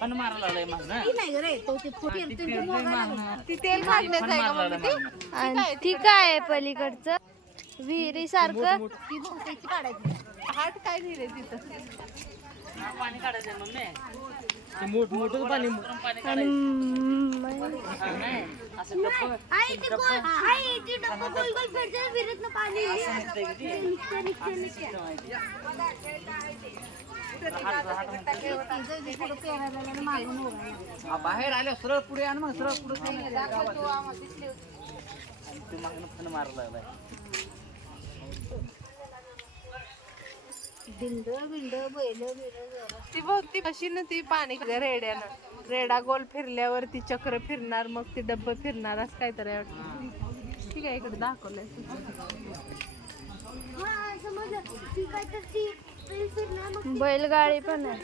पण मारायला लागलाय मागणं. ती तेल खाण्याचं आहे का मम्मी ती? आणि ती काय आहे पलीकडचं विहिरी सारखं हाट काय दिले तिथं? पाणी काढायचंय मम्मी. ते मोठं पाणी पाणी आणि असं डब्बं बाहेर आल्या सरळ पुढे आणि मग सरळ पुढे मागणं पण मारायला लागलाय. ती बहुती कशी ना ती पाणी रेड्यानं रेडा गोल फिरल्यावर ती चक्र फिरणार मग ती डब्बा फिरणार असं काहीतरी वाटतं. ठीक आहे इकडे दाखवलंय. बैलगाडी पण आहे.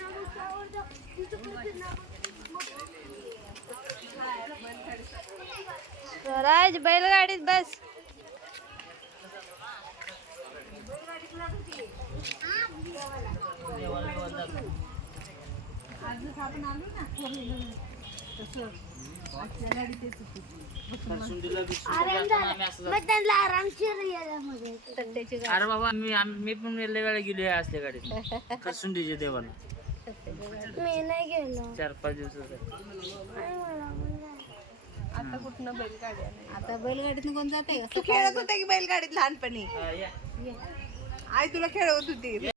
स्वराज बैलगाडीत बस. अरे बाबा मी पण लय वेळा गेलो असल्या गाडीत करसुंडीच्या देवाला. मी नाही गेलो. 4-5 दिवसाचा. आता कुठनं बैलगाडी नाही. आता बैलगाडीतनं कोण जाते तू खेळत होते की बैलगाडीत लहानपणी? आई तुला खेळवत होती.